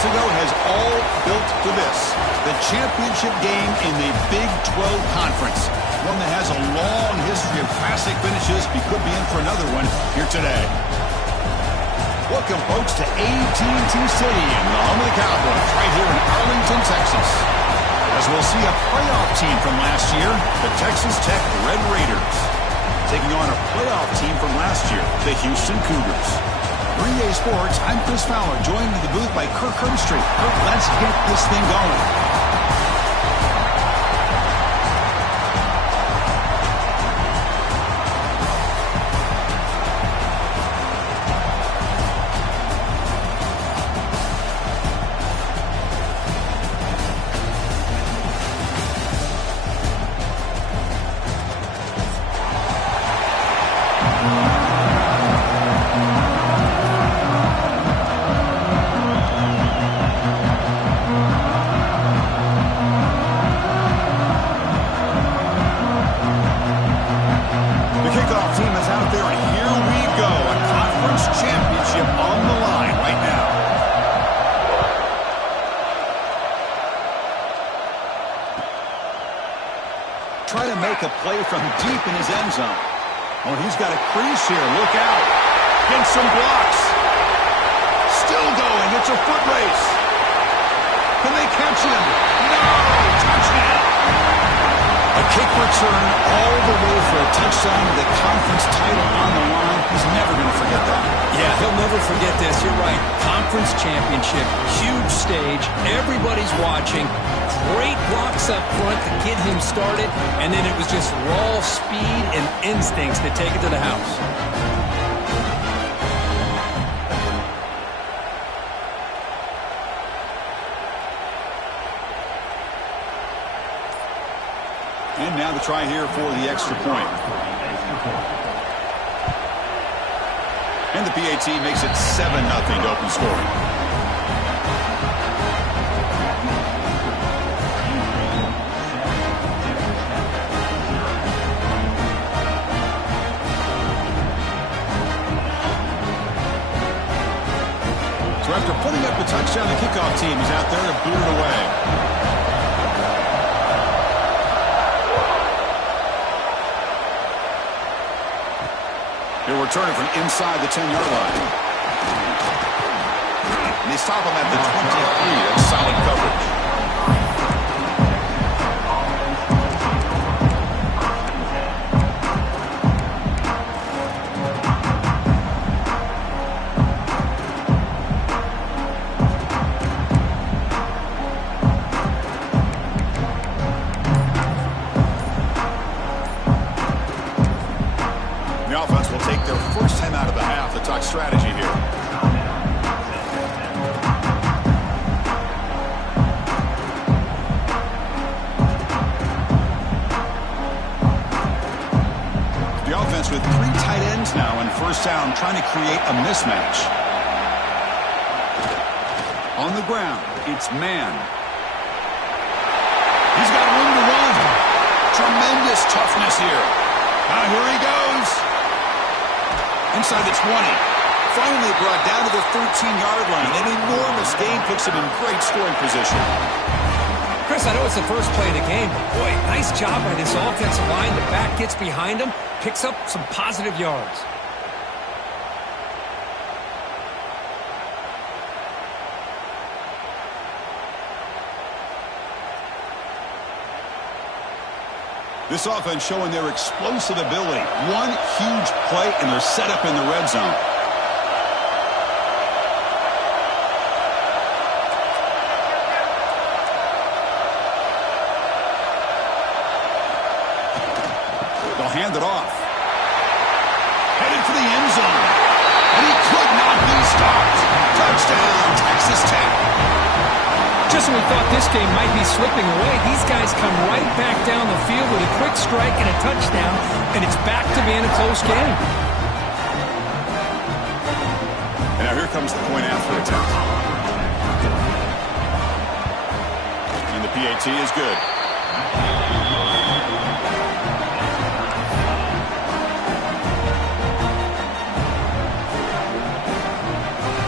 months ago has all built to this. The championship game in the Big 12 Conference. One that has a long history of classic finishes. We could be in for another one here today. Welcome, folks, to AT&T Stadium, the home of the Cowboys, right here in Arlington, Texas. As we'll see a playoff team from last year, the Texas Tech Red Raiders, taking on a playoff team from last year, the Houston Cougars. For EA Sports, I'm Chris Fowler, joined in the booth by Kirk Herbstreit. Kirk, let's get this thing going. Try to make a play from deep in his end zone. Oh, he's got a crease here. Look out. Gets some blocks. Still going. It's a foot race. Can they catch him? No! Touchdown! A kick return all the way for a touchdown with a conference title on the line. He's never going to forget that. Yeah, he'll never forget this. You're right. Conference championship. Huge stage. Everybody's watching. Great blocks up front to get him started, and then it was just raw speed and instincts to take it to the house. And now the try here for the extra point. And the PAT makes it 7-0 to open scoring. So after putting up the touchdown, the kickoff team is out there to boot it away. They're returning from inside the 10-yard line. And they stop him at the 23. That's solid coverage. The offense will take their first 10 out of the half. The talk strategy here. The offense with 3 tight ends now and first down, trying to create a mismatch. On the ground, it's man. He's got room to run. Tremendous toughness here. Now here he goes. Inside the 20. Finally brought down to the 13-yard line. An enormous gain puts him in great scoring position. Chris, I know it's the first play of the game, but boy, nice job by this offensive line. The back gets behind him, picks up some positive yards. This offense showing their explosive ability. One huge play, and they're set up in the red zone. They'll hand it off. Headed for the end zone. And he could not be stopped. Touchdown, Texas Tech. Just when we thought this game might be slipping away, these guys come right back down the field with a quick strike and a touchdown, and it's back to being a close game. And now here comes the point after attempt. And the PAT is good.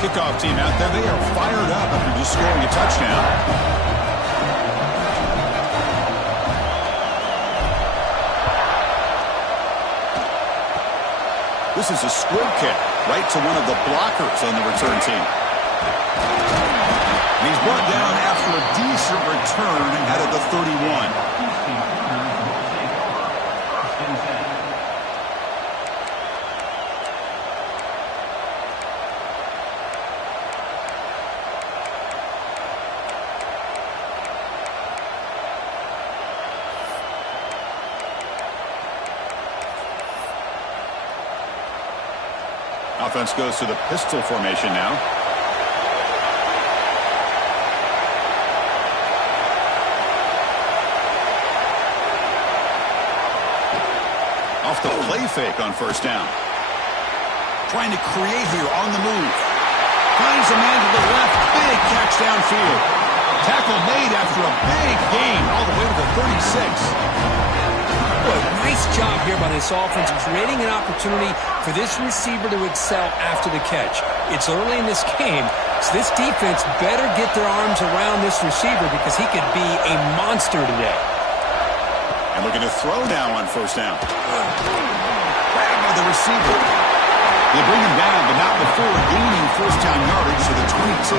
Kickoff team out there, they are fired up after just scoring a touchdown. This is a squib kick right to one of the blockers on the return team. And he's brought down after a decent return out of the 31. Offense goes to the pistol formation now. Off the play fake on first down. Trying to create here on the move. Finds a man to the left. Big catch downfield. Tackle made after a big gain all the way to the 36. Boy, nice job here by this offense, creating an opportunity for this receiver to excel after the catch. It's early in this game, so this defense better get their arms around this receiver because he could be a monster today. And looking to throw now on first down. Grab by the receiver. They bring him down, but not before gaining first down yardage to the 22.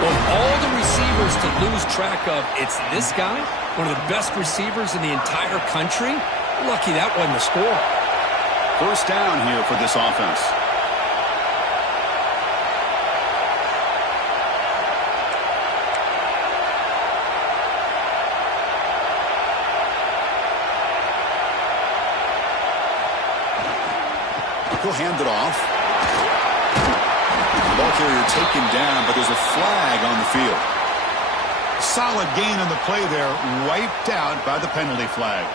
Of all the receivers to lose track of, it's this guy, one of the best receivers in the entire country. Lucky that wasn't a score. First down here for this offense. He'll hand it off. The ball carrier taken down, but there's a flag on the field. Solid gain on the play there, wiped out by the penalty flag.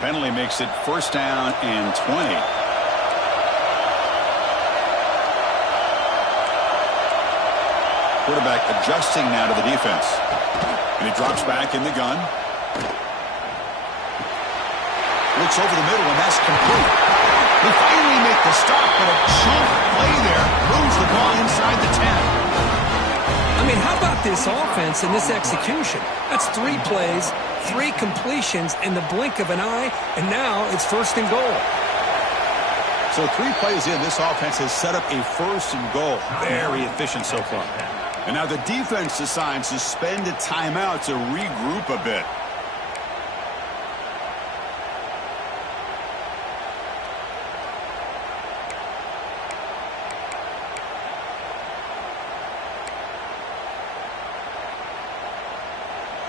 Penalty makes it first down and 20. Quarterback adjusting now to the defense. And he drops back in the gun. Looks over the middle, and that's complete. They finally make the stop, but a chunk play there moves the ball inside the 10. I mean, how about this offense and this execution? That's 3 plays, 3 completions in the blink of an eye, and now it's first and goal. So 3 plays in, this offense has set up a first and goal. Very efficient so far. And now the defense decides to spend a timeout to regroup a bit.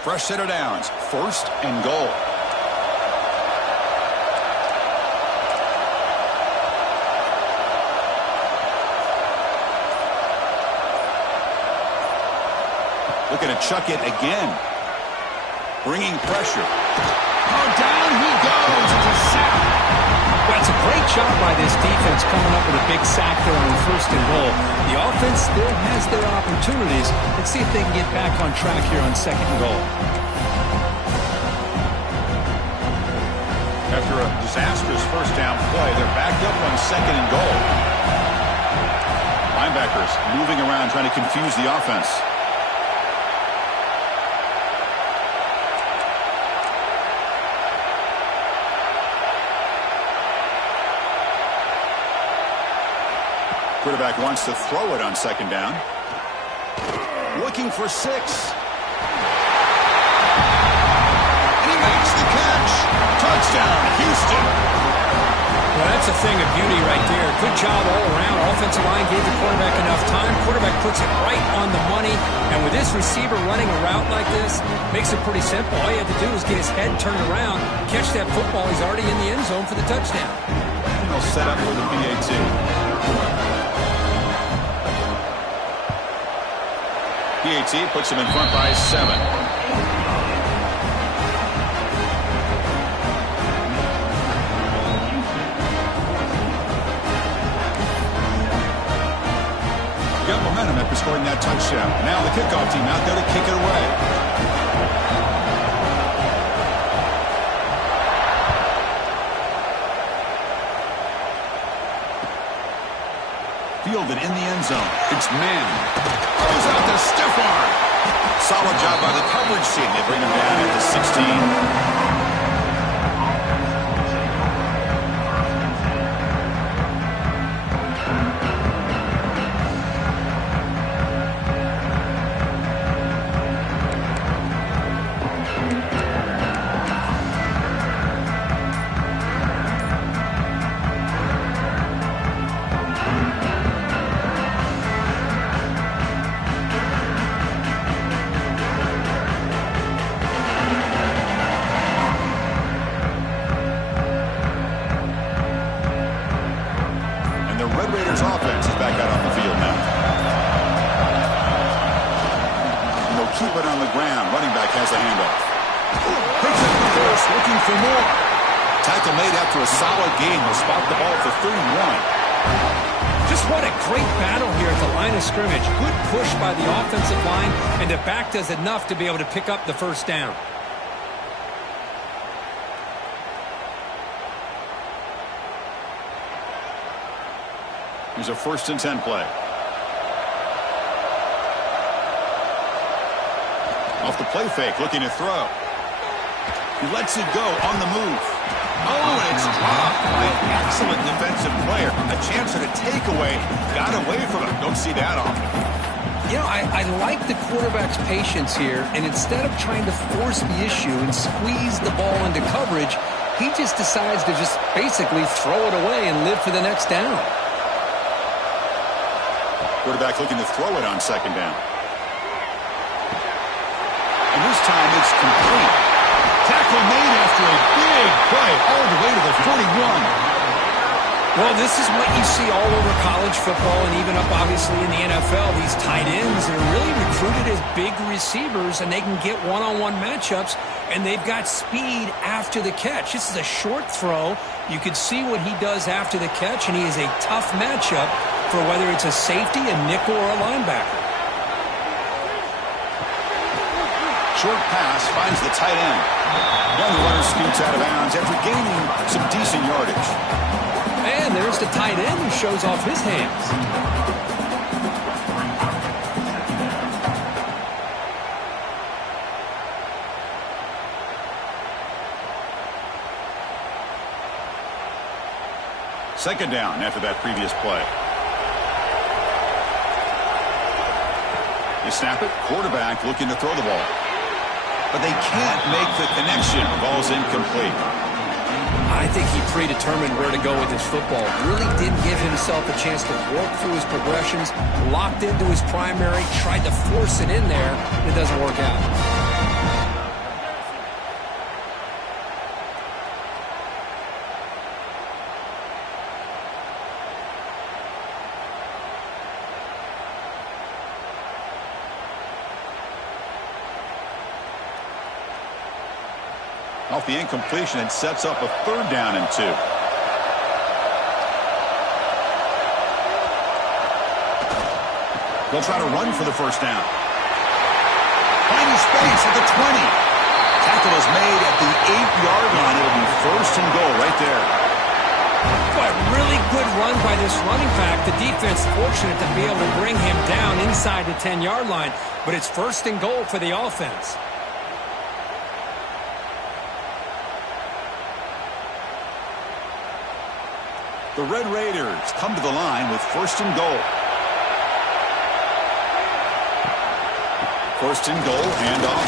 Fresh set of downs, first and goal. Looking to chuck it again. Bringing pressure. Oh, down he goes. It's a sack. Well, it's a great job by this defense coming up with a big sack there on first and goal. The offense still has their opportunities. Let's see if they can get back on track here on second and goal. After a disastrous first down play, they're backed up on second and goal. Linebackers moving around trying to confuse the offense. Quarterback wants to throw it on second down. Looking for 6. And he makes the catch. Touchdown, Houston. Well, that's a thing of beauty right there. Good job all around. Offensive line gave the quarterback enough time. Quarterback puts it right on the money. And with this receiver running a route like this, makes it pretty simple. All you have to do is get his head turned around, catch that football. He's already in the end zone for the touchdown. And they'll set up for the PAT. PAT puts him in front by 7. Got momentum after scoring that touchdown. Now the kickoff team out there to kick it away. end zone. It's man. Throws out the stiff arm. Solid job by the coverage team. They bring him down at the 16. Offense is back out on the field now. And they'll keep it on the ground. Running back has a handoff. Picks up the first, looking for more. Tackle made after a solid gain. Will spot the ball for 31. Just what a great battle here at the line of scrimmage. Good push by the offensive line, and the back does enough to be able to pick up the first down. Here's a 1st and 10 play. Off the play fake, looking to throw. He lets it go on the move. Oh, and it's dropped by an excellent defensive player. A chance for the takeaway. Got away from him. Don't see that often. You know, I like the quarterback's patience here, and instead of trying to force the issue and squeeze the ball into coverage, he just decides to just basically throw it away and live for the next down. Quarterback looking to throw it on 2nd down. And this time it's complete. Tackle made after a big play all the way to the 41. Well, this is what you see all over college football and even up obviously in the NFL. These tight ends are really recruited as big receivers, and they can get one-on-one matchups, and they've got speed after the catch. This is a short throw. You can see what he does after the catch, and he is a tough matchup for whether it's a safety, a nickel, or a linebacker. Short pass finds the tight end. One runner scoots out of bounds after gaining some decent yardage. And there's the tight end who shows off his hands. Second down after that previous play. You snap it, quarterback looking to throw the ball. But they can't make the connection. Ball's incomplete. I think he predetermined where to go with his football. Really didn't give himself a chance to work through his progressions. Locked into his primary, tried to force it in there, and it doesn't work out. Off the incompletion, it sets up a 3rd down and 2. They'll try to run for the 1st down. Finding space at the 20. Tackle is made at the 8-yard line. It'll be 1st and goal right there. Boy, really good run by this running back. The defense fortunate to be able to bring him down inside the 10-yard line, but it's 1st and goal for the offense. The Red Raiders come to the line with 1st and goal. 1st and goal, handoff.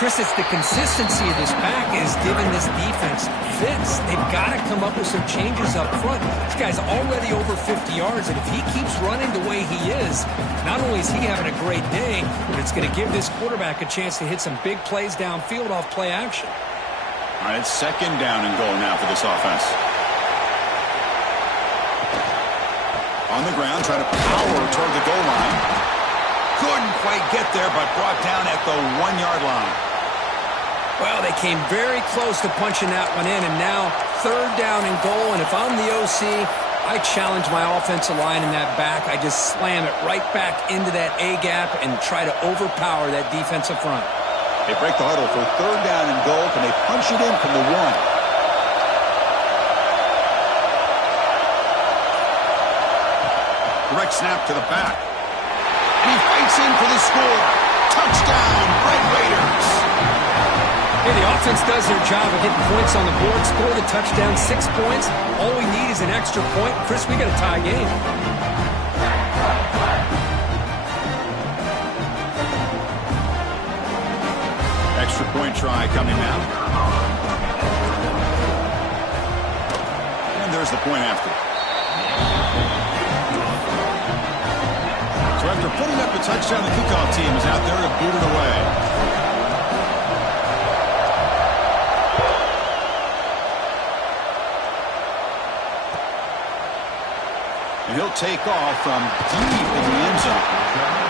Chris, it's the consistency of this back is giving this defense fits. They've got to come up with some changes up front. This guy's already over 50 yards, and if he keeps running the way he is, not only is he having a great day, but it's going to give this quarterback a chance to hit some big plays downfield off play action. All right, it's 2nd down and goal now for this offense. On the ground, trying to power toward the goal line. Couldn't quite get there, but brought down at the 1-yard line. Well, they came very close to punching that one in, and now 3rd down and goal. And if I'm the OC, I challenge my offensive line in that back. I just slam it right back into that A-gap and try to overpower that defensive front. They break the huddle for 3rd down and goal. Can they punch it in from the 1? direct snap to the back. And he fights in for the score. Touchdown, Red Raiders. Hey, the offense does their job of getting points on the board, score the touchdown, 6 points. All we need is an extra point. Chris, we got a tie game. Extra point try coming now. And there's the point after. So after putting up a touchdown, the kickoff team is out there to boot it away. And he'll take off from deep in the end zone.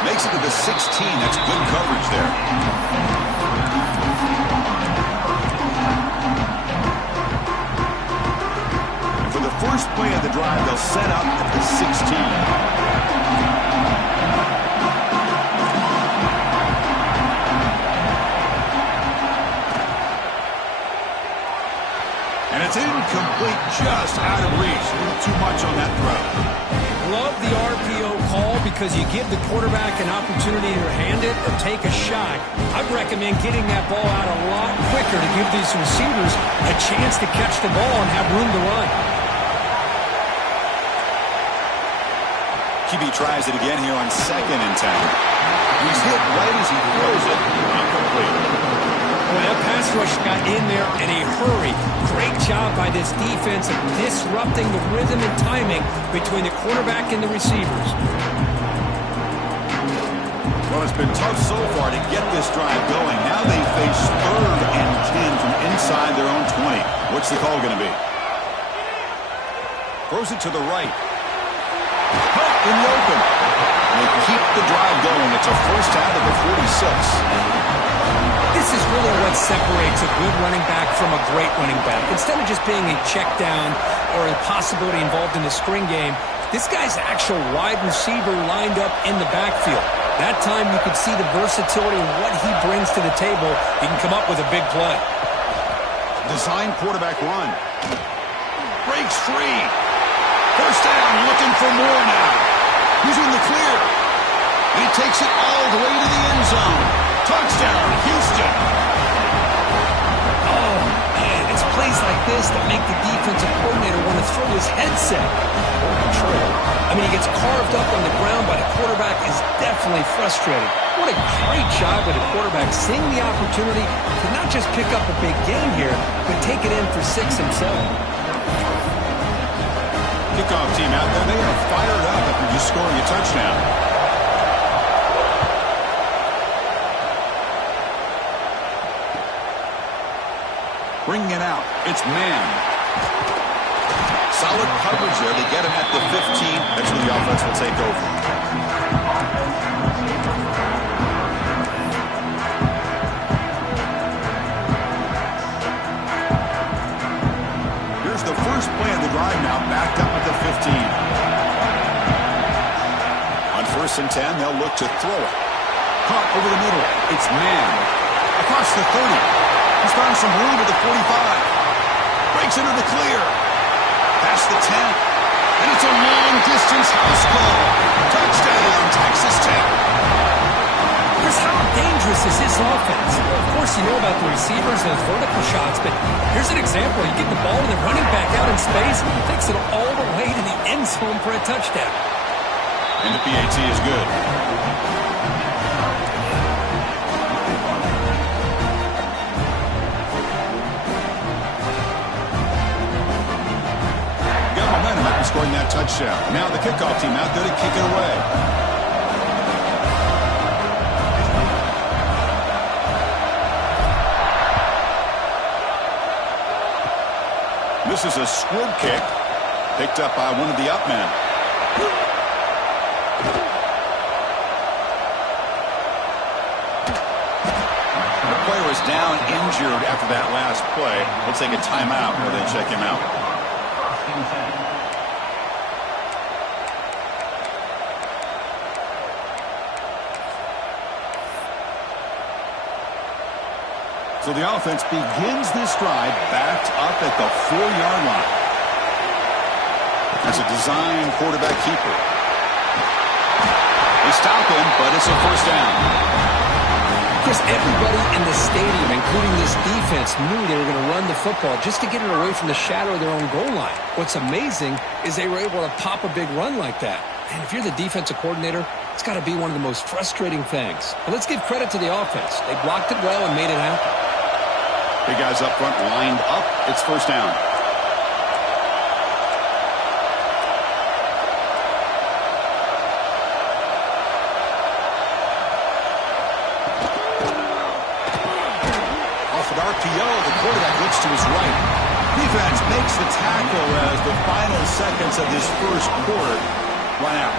Makes it to the 16. That's good coverage there. And for the first play of the drive, they'll set up at the 16. And it's incomplete, just out of reach. A little too much on that throw. Love the RPO call because you give the quarterback an opportunity to hand it or take a shot. I'd recommend getting that ball out a lot quicker to give these receivers a chance to catch the ball and have room to run. QB tries it again here on 2nd and 10. He's hit right as he throws it. Incomplete. Boy, that pass rush got in there in a hurry. Great job by this defense of disrupting the rhythm and timing between the quarterback and the receivers. Well, it's been tough so far to get this drive going. Now they face 3rd and 10 from inside their own 20. What's the call going to be? Throws it to the right. Caught in the open. And they keep the drive going. It's a first out of the 46. This is really what separates a good running back from a great running back. Instead of just being a check down or a possibility involved in the screen game, this guy's actual wide receiver lined up in the backfield. That time you could see the versatility of what he brings to the table. He can come up with a big play. Design quarterback run. Breaks free. First down, looking for more now. He's in the clear. And he takes it all the way to the end zone. Touchdown, Houston. Oh, man, it's plays like this that make the defensive coordinator want to throw his headset or control. I mean, he gets carved up on the ground, but the quarterback is definitely frustrated. What a great job by the quarterback seeing the opportunity to not just pick up a big game here, but take it in for 6 himself. Kickoff team out there, they are fired up after just scoring a touchdown. Bringing it out, it's man. Solid coverage there. They get him at the 15. That's where the offense will take over. Here's the first play of the drive now, backed up at the 15. On 1st and 10, they'll look to throw it. Caught over the middle. It's man. Across the 30. He's found some room at the 45. Breaks into the clear. Past the 10. And it's a long-distance house call. Touchdown, Texas Tech. Chris, how dangerous is this offense? Well, of course, you know about the receivers and those vertical shots, but here's an example. You get the ball and the running back out in space, takes it all the way to the end zone for a touchdown. And the PAT is good. Scoring that touchdown. Now the kickoff team out there to kick it away. This is a squib kick picked up by one of the up men. The player is down injured after that last play. We'll take a timeout where they check him out. So the offense begins this drive backed up at the 4-yard line. That's a design quarterback keeper. They stop him, but it's a first down. Chris, everybody in the stadium, including this defense, knew they were going to run the football just to get it away from the shadow of their own goal line. What's amazing is they were able to pop a big run like that. And if you're the defensive coordinator, it's got to be one of the most frustrating things. But let's give credit to the offense. They blocked it well and made it happen. Big guys up front lined up. It's first down. Off an RPO, the quarterback looks to his right. Defense makes the tackle as the final seconds of this first quarter run out.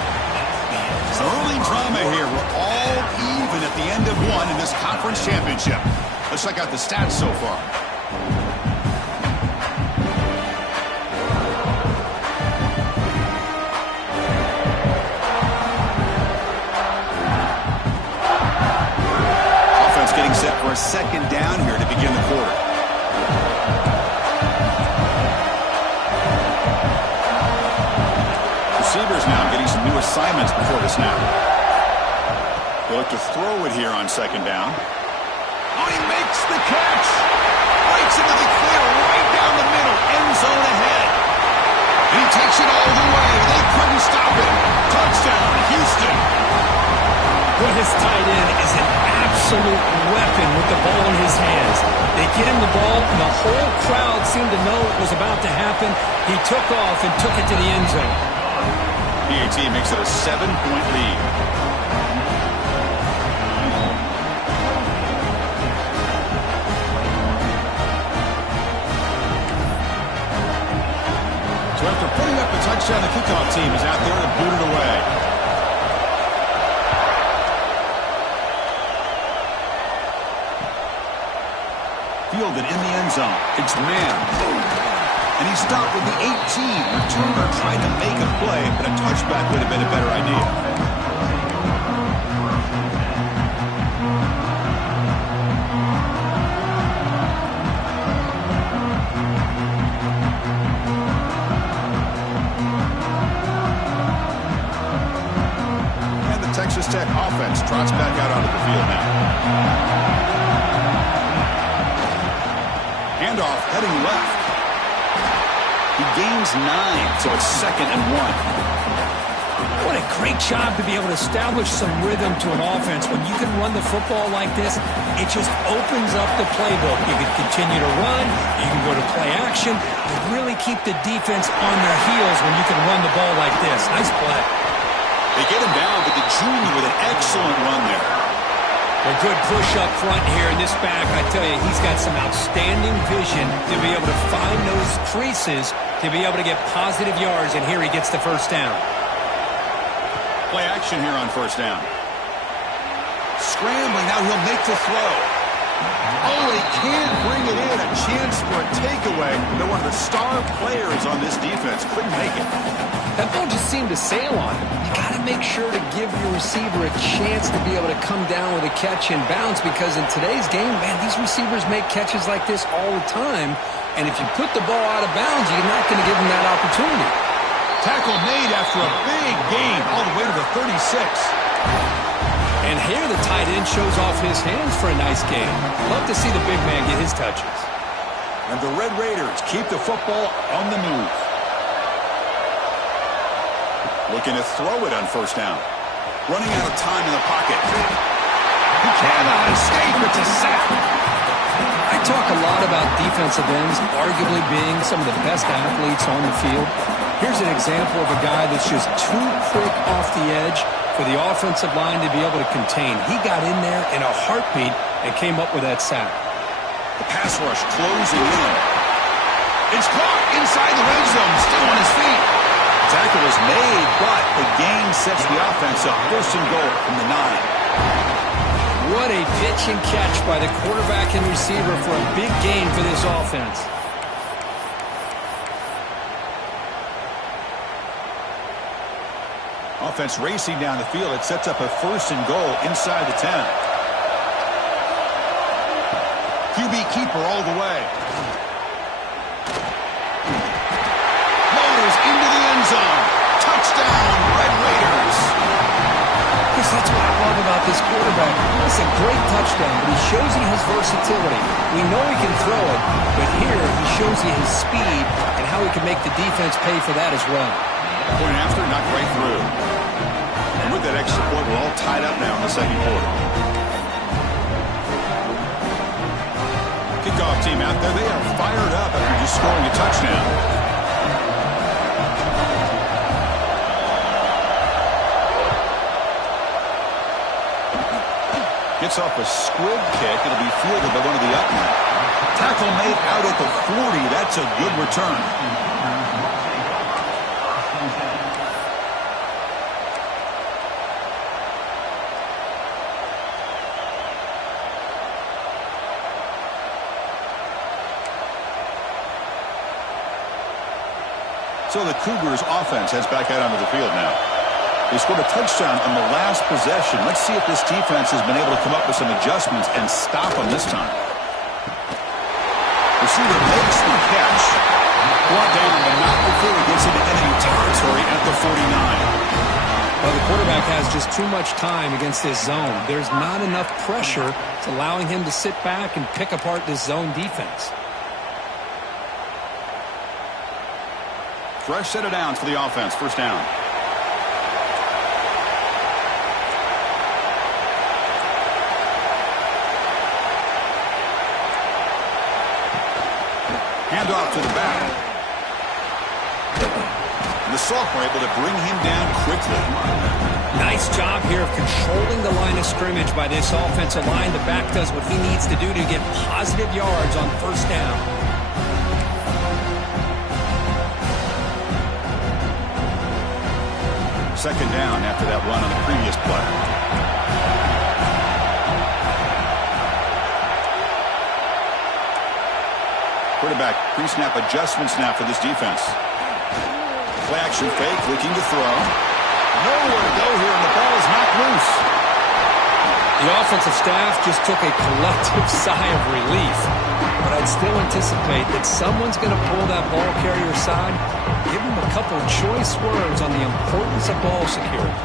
Some early drama here. We're all even at the end of one in this conference championship. Let's check out the stats so far. Offense getting set for a second down here to begin the quarter. Receivers now getting some new assignments before the snap. They look to throw it here on second down. Oh, he makes the catch. Breaks into the clear right down the middle. End zone ahead. And he takes it all the way. They couldn't stop him. Touchdown, Houston. Well, his tight end is an absolute weapon with the ball in his hands. They get him the ball, and the whole crowd seemed to know it was about to happen. He took off and took it to the end zone. PAT makes it a 7-point lead. So after putting up a touchdown, the kickoff team is out there to boot it away. Fielded in the end zone. It's man. And he stopped with the 18. Returner tried to make a play, but a touchback would have been a better idea. And the Texas Tech offense trots back out onto the field now. Handoff heading left. He gains 9, so it's 2nd and 1. What a great job to be able to establish some rhythm to an offense. When you can run the football like this, it just opens up the playbook. You can continue to run. You can go to play action. You really keep the defense on their heels when you can run the ball like this. Nice play. They get him down, but the junior with an excellent run there. A good push up front here in this back. I tell you, he's got some outstanding vision to be able to find those creases, to be able to get positive yards, and here he gets the first down. Play action here on first down. Scrambling, now he'll make the throw. Oh, he can't bring it in. A chance for a takeaway, but one of the star players on this defense couldn't make it. That ball just seemed to sail on him. You got to make sure to give your receiver a chance to be able to come down with a catch and bounce, because in today's game, man, these receivers make catches like this all the time. And if you put the ball out of bounds, you're not going to give them that opportunity. Tackle made after a big gain all the way to the 36. And here the tight end shows off his hands for a nice gain. Love to see the big man get his touches. And the Red Raiders keep the football on the move. Looking to throw it on first down. Running out of time in the pocket. He cannot escape. It's a sack. I talk a lot about defensive ends arguably being some of the best athletes on the field. Here's an example of a guy that's just too quick off the edge for the offensive line to be able to contain. He got in there in a heartbeat and came up with that sack. The pass rush closing in. It's caught inside the red zone, still on his feet. Tackle is made, but the gain sets the offense up. First and goal from the 9. What a pitch and catch by the quarterback and receiver for a big gain for this offense. Offense racing down the field. It sets up a first and goal inside the 10. QB keeper all the way. Motors into the end zone. Touchdown, Red Raiders. about this quarterback. It's a great touchdown, but he shows you his versatility. We know he can throw it, but here he shows you his speed and how he can make the defense pay for that as well. Point after, knocked right through. And with that extra point, we're all tied up now in the second quarter. Kickoff team out there, they are fired up after just scoring a touchdown. Gets off a squib kick. It'll be fielded by one of the upmen. Tackle made out at the 40. That's a good return. So the Cougars offense heads back out onto the field now. They scored a touchdown on the last possession. Let's see if this defense has been able to come up with some adjustments and stop them this time. Receiver makes the catch. Brought down, but not before he gets into enemy territory at the 49. Well, the quarterback has just too much time against this zone. There's not enough pressure to allowing him to sit back and pick apart this zone defense. Fresh set of downs for the offense. First down. Handoff to the back. And the sophomore able to bring him down quickly. Nice job here of controlling the line of scrimmage by this offensive line. The back does what he needs to do to get positive yards on first down. Second down after that run on the previous play. Quarterback pre-snap adjustments now for this defense. Play action fake, looking to throw. Nowhere to go here, and the ball is knocked loose. The offensive staff just took a collective sigh of relief. But I'd still anticipate that someone's going to pull that ball carrier aside, give him a couple choice words on the importance of ball security.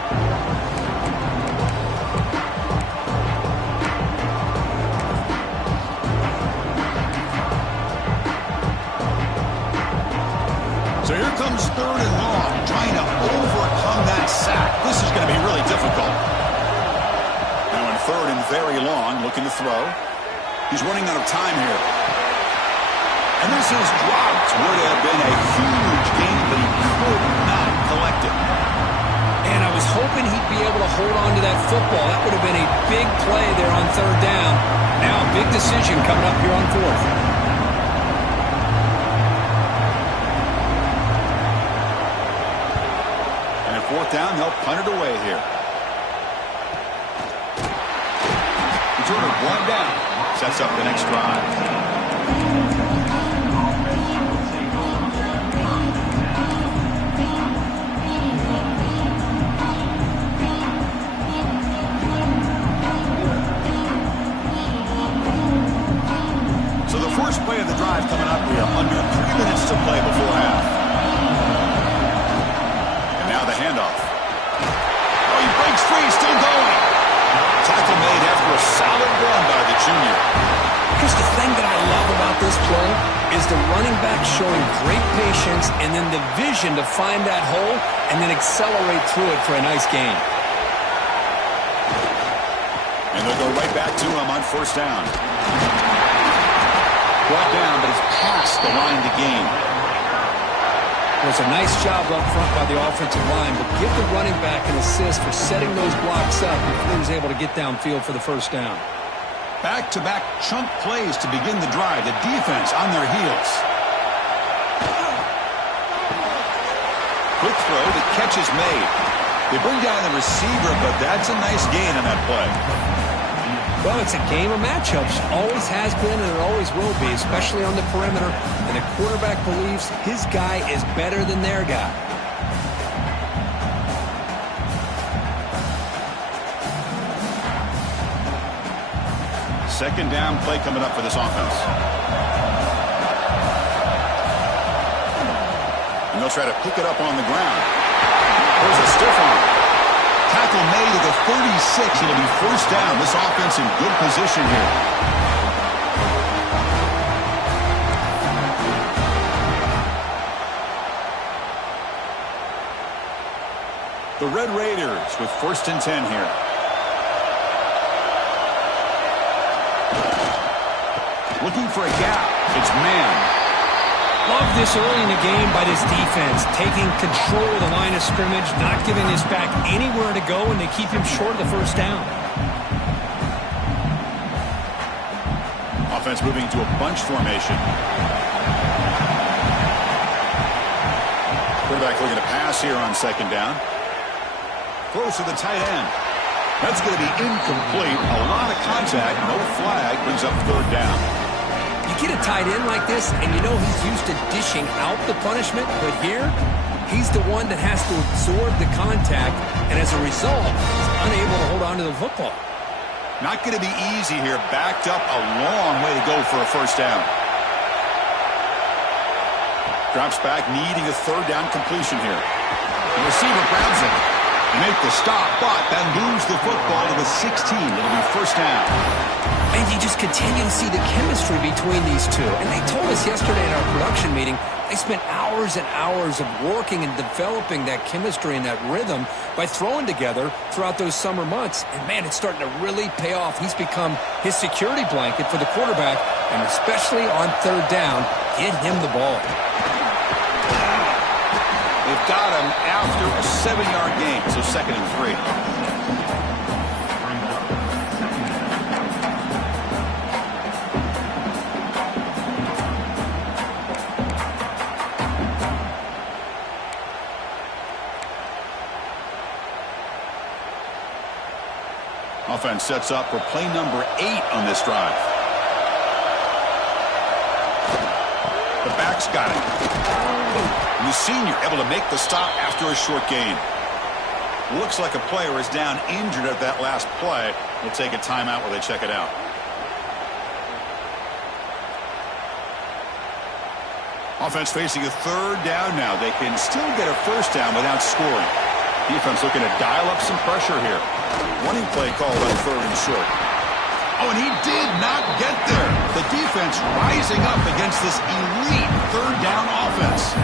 So here comes third and long, trying to overcome that sack. This is going to be really difficult. Now in third and very long, looking to throw. He's running out of time here. And this is dropped. Would have been a huge gain, but he could not collect it. And I was hoping he'd be able to hold on to that football. That would have been a big play there on third down. Now a big decision coming up here on fourth. Fourth down, they'll punt it away here. Return of one down. Sets up the next drive. So the first play of the drive coming up here. Under 3 minutes to play before half. Handoff. Oh, he breaks free, still going. Tackle made after a solid run by the junior. Here's the thing that I love about this play is the running back showing great patience and then the vision to find that hole and then accelerate through it for a nice gain. And they'll go right back to him on first down. Brought down, but it's past the line to gain. It was a nice job up front by the offensive line, but give the running back an assist for setting those blocks up before he was able to get downfield for the first down. Back-to-back chunk plays to begin the drive. The defense on their heels. Quick throw, the catch is made. They bring down the receiver, but that's a nice gain on that play. Well, it's a game of matchups. Always has been and it always will be, especially on the perimeter. And the quarterback believes his guy is better than their guy. Second down play coming up for this offense. And they'll try to pick it up on the ground. There's a stiff arm. Tackle made at the 36. It'll be first down. This offense in good position here. The Red Raiders with 1st and 10 here. Looking for a gap. It's man. Love this early in the game by this defense, taking control of the line of scrimmage, not giving his back anywhere to go, and they keep him short of the first down. Offense moving to a bunch formation. Quarterback looking to pass here on 2nd down. Close to the tight end. That's going to be incomplete. A lot of contact. No flag. Brings up 3rd down. You get a tight end like this, and you know he's used to dishing out the punishment, but here, he's the one that has to absorb the contact, and as a result, he's unable to hold on to the football. Not going to be easy here. Backed up a long way to go for a first down. Drops back, needing a 3rd down completion here. The receiver grabs it. They make the stop, but then moves the football to the 16. It'll be first down. And you just continue to see the chemistry between these two. And they told us yesterday in our production meeting, they spent hours and hours of working and developing that chemistry and that rhythm by throwing together throughout those summer months. And, man, it's starting to really pay off. He's become his security blanket for the quarterback, and especially on 3rd down, get him the ball. They've got him after a 7-yard gain, so 2nd and 3. Offense sets up for play number 8 on this drive. The back's got it. And the senior able to make the stop after a short gain. Looks like a player is down injured at that last play. We'll take a timeout while they check it out. Offense facing a 3rd down now. They can still get a first down without scoring. Defense looking to dial up some pressure here. Running play called on 3rd and short. Oh, and he did not get there. The defense rising up against this elite 3rd down offense.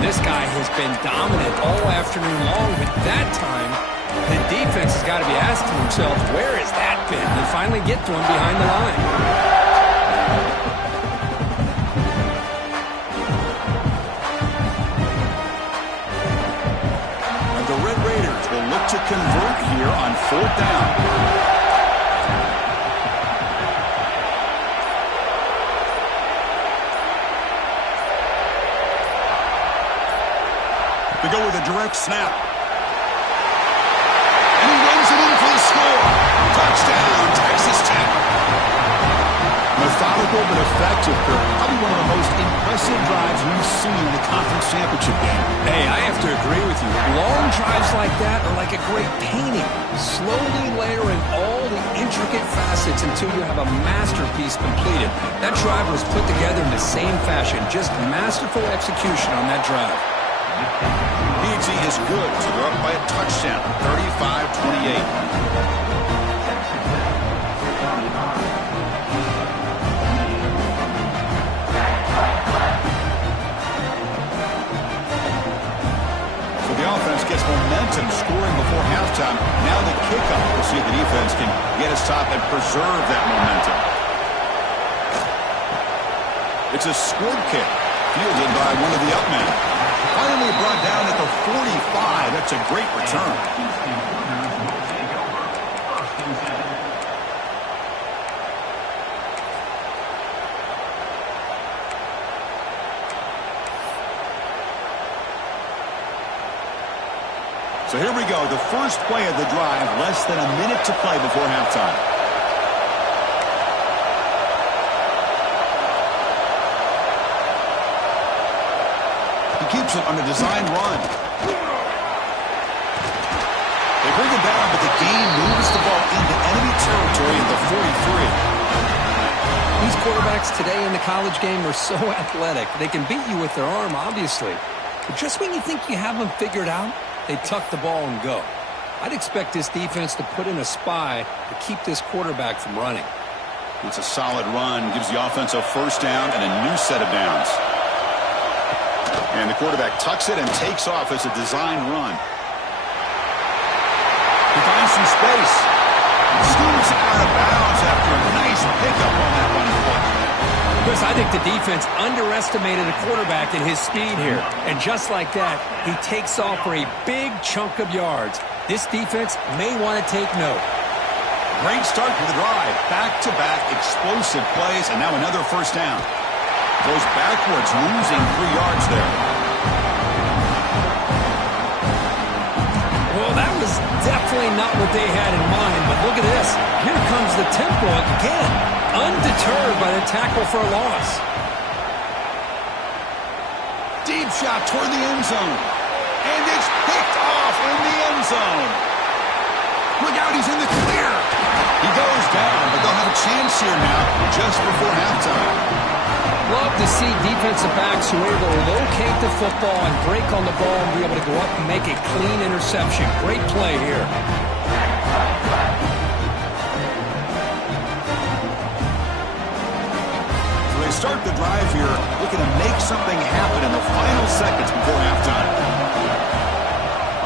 This guy has been dominant all afternoon long, but that time, the defense has got to be asking themselves, where has that been? They finally get to him behind the line. And the Red Raiders will look to convert here on 4th down. To go with a direct snap. And he runs it in for the score. Touchdown, Texas Tech. Methodical but effective, Kirk. Probably one of the most impressive drives we've seen in the conference championship game. Hey, I have to agree with you. Long drives like that are like a great painting. Slowly layering all the intricate facets until you have a masterpiece completed. That drive was put together in the same fashion. Just masterful execution on that drive. PG is good, so they're up by a touchdown, 35-28. So the offense gets momentum, scoring before halftime. Now the kickoff. We'll see if the defense can get a stop and preserve that momentum. It's a squib kick, fielded by one of the up men. Finally brought down at the 45. That's a great return. So here we go. The first play of the drive, less than a minute to play before halftime. Keeps it on a design run. They bring it down, but the game moves the ball into enemy territory at the 43. These quarterbacks today in the college game are so athletic. They can beat you with their arm, obviously. But just when you think you have them figured out, they tuck the ball and go. I'd expect this defense to put in a spy to keep this quarterback from running. It's a solid run, gives the offense a first down and a new set of downs. And the quarterback tucks it and takes off as a design run. He finds some space. Scoots out of bounds after a nice pickup on that running play. Chris, I think the defense underestimated the quarterback and his speed here. And just like that, he takes off for a big chunk of yards. This defense may want to take note. Great start to the drive. Back-to-back explosive plays, and now another first down. Goes backwards, losing 3 yards there. Well, that was definitely not what they had in mind, but look at this. Here comes the tempo again, undeterred by the tackle for a loss. Deep shot toward the end zone. And it's picked off in the end zone. Look out, he's in the clear. He goes down, but they'll have a chance here now just before halftime. Love to see defensive backs who are able to locate the football and break on the ball and be able to go up and make a clean interception. Great play here. So they start the drive here, looking to make something happen in the final seconds before halftime.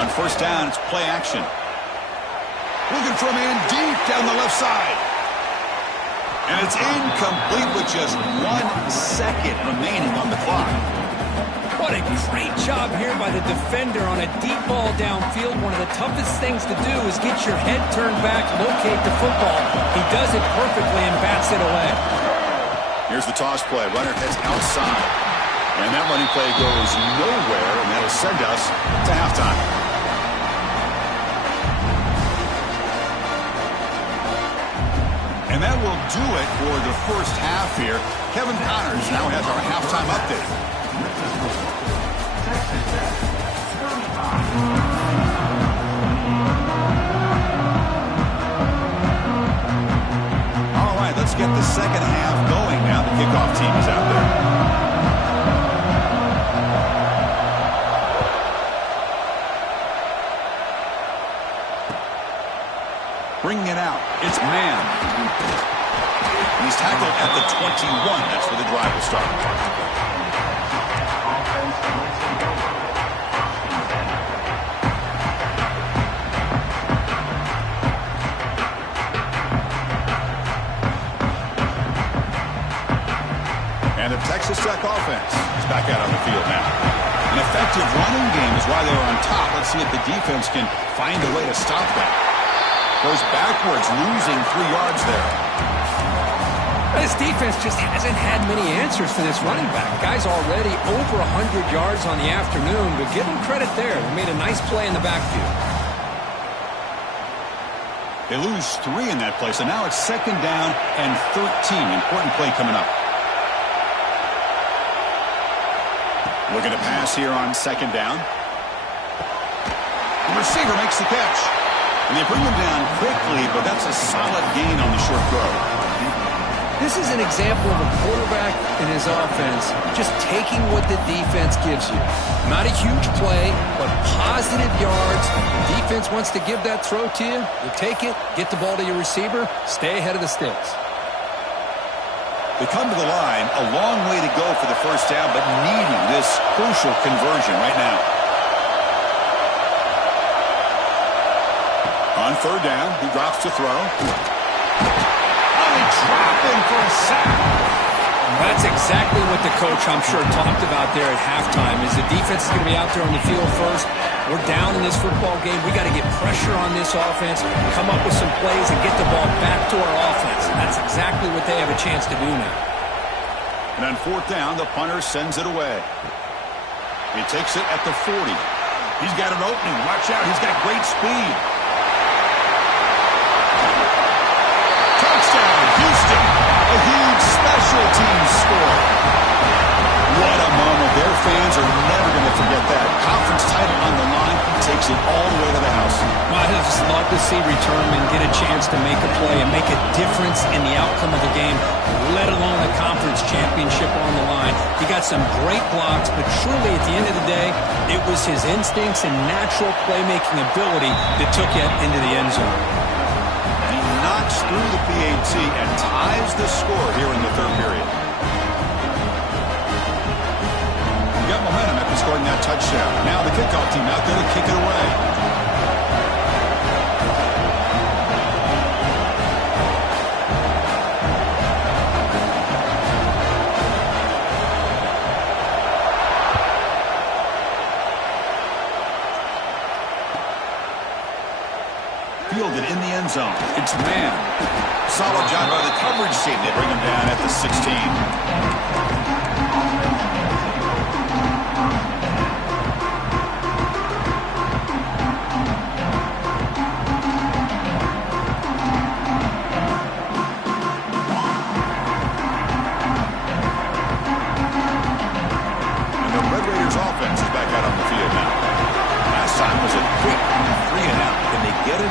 On first down, it's play action. Looking for a man deep down the left side. And it's incomplete with just 1 second remaining on the clock. What a great job here by the defender on a deep ball downfield. One of the toughest things to do is get your head turned back, locate the football. He does it perfectly and bats it away. Here's the toss play. Runner heads outside. And that running play goes nowhere, and that'll send us to halftime. And that will do it for the first half here. Kevin Connors now has our halftime update. All right, let's get the second half going now. The kickoff team is out there. Bringing it out. It's man. He's tackled at the 21. That's where the drive will start. And the Texas Tech offense is back out on the field now. An effective running game is why they're on top. Let's see if the defense can find a way to stop that. Goes backwards, losing 3 yards there. This defense just hasn't had many answers for this running back. Guy's already over 100 yards on the afternoon, but give him credit there. They made a nice play in the backfield. They lose 3 in that play, so now it's second down and 13. Important play coming up. Looking to pass here on second down. The receiver makes the catch. And they bring him down quickly, but that's a solid gain on the short throw. This is an example of a quarterback in his offense just taking what the defense gives you. Not a huge play, but positive yards. The defense wants to give that throw to you. You take it, get the ball to your receiver, stay ahead of the sticks. They come to the line, a long way to go for the first down, but needing this crucial conversion right now. On third down, he drops to throw. Oh, he dropped him for a sack. That's exactly what the coach, I'm sure, talked about there at halftime, is the defense is going to be out there on the field first. We're down in this football game. We got to get pressure on this offense, come up with some plays, and get the ball back to our offense. And that's exactly what they have a chance to do now. And on fourth down, the punter sends it away. He takes it at the 40. He's got an opening. Watch out. He's got great speed. Touchdown, Houston. A huge special teams score. What a moment. Their fans are never going to forget that. Conference title on the line. Takes it all the way to the house. Well, just love to see returnmen get a chance to make a play and make a difference in the outcome of the game, let alone a conference championship on the line. He got some great blocks, but truly at the end of the day, it was his instincts and natural playmaking ability that took it into the end zone. He knocks through the PAT and ties the score here in the third period. Got momentum after scoring that touchdown. Now the kickoff team out there to kick it away. Fielded in the end zone. It's man. Solid job by the coverage team. They bring him down at the 16.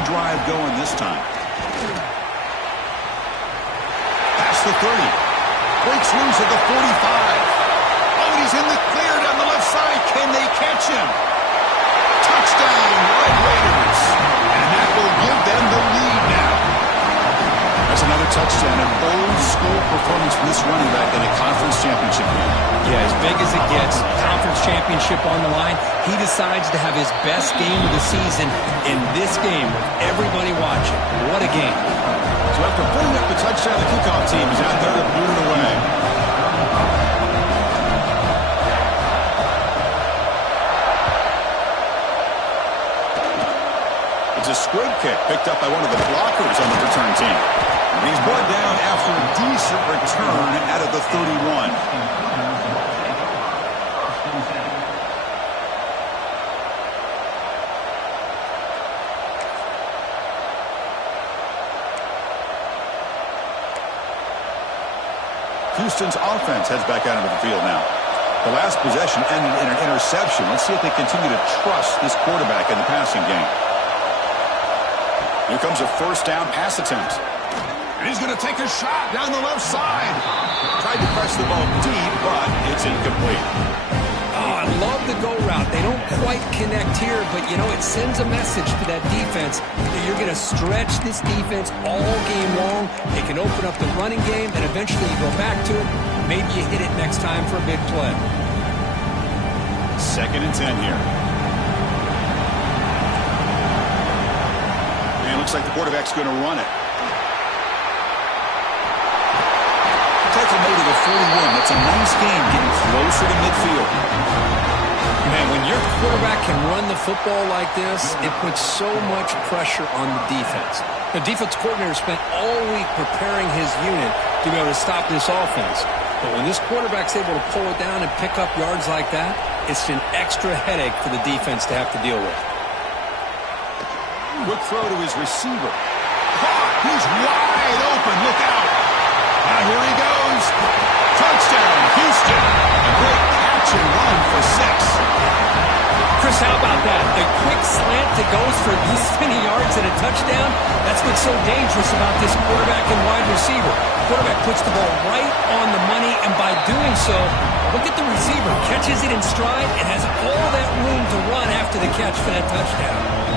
Drive going this time. Past the 30. Breaks loose at the 45. Oh, and he's in the clear down the left side. Can they catch him? Touchdown, Red Raiders. And that will give them the lead now. That's another touchdown. An old-school performance from this running back in a conference championship game. Yeah, as big as it gets, conference championship on the line. He decides to have his best game of the season in this game with everybody watching. What a game. So after putting up the touchdown, the kickoff team is out there to boot it away. It's a squib kick picked up by one of the blockers on the return team. And he's brought down after a decent return out of the 31. Houston's offense heads back out into the field now. The last possession ended in an interception. Let's see if they continue to trust this quarterback in the passing game. Here comes a first down pass attempt. And he's going to take a shot down the left side. Tried to press the ball deep, but it's incomplete. Oh, I love the go route. They don't quite connect here, but, you know, it sends a message to that defense that you're going to stretch this defense all game long. It can open up the running game, and eventually you go back to it. Maybe you hit it next time for a big play. 2nd and 10 here. And it looks like the quarterback's going to run it. Tackle made to the 41. That's a nice game, getting closer to midfield. Man, when your quarterback can run the football like this, it puts so much pressure on the defense. The defense coordinator spent all week preparing his unit to be able to stop this offense. But when this quarterback's able to pull it down and pick up yards like that, it's an extra headache for the defense to have to deal with. Quick throw to his receiver. Caught! He's wide open. Look out! Now here he goes. Touchdown, Houston. A great catch and run for 6. Chris, how about that? A quick slant that goes for this many yards and a touchdown. That's what's so dangerous about this quarterback and wide receiver. Quarterback puts the ball right on the money, and by doing so, look at the receiver. Catches it in stride and has all that room to run after the catch for that touchdown.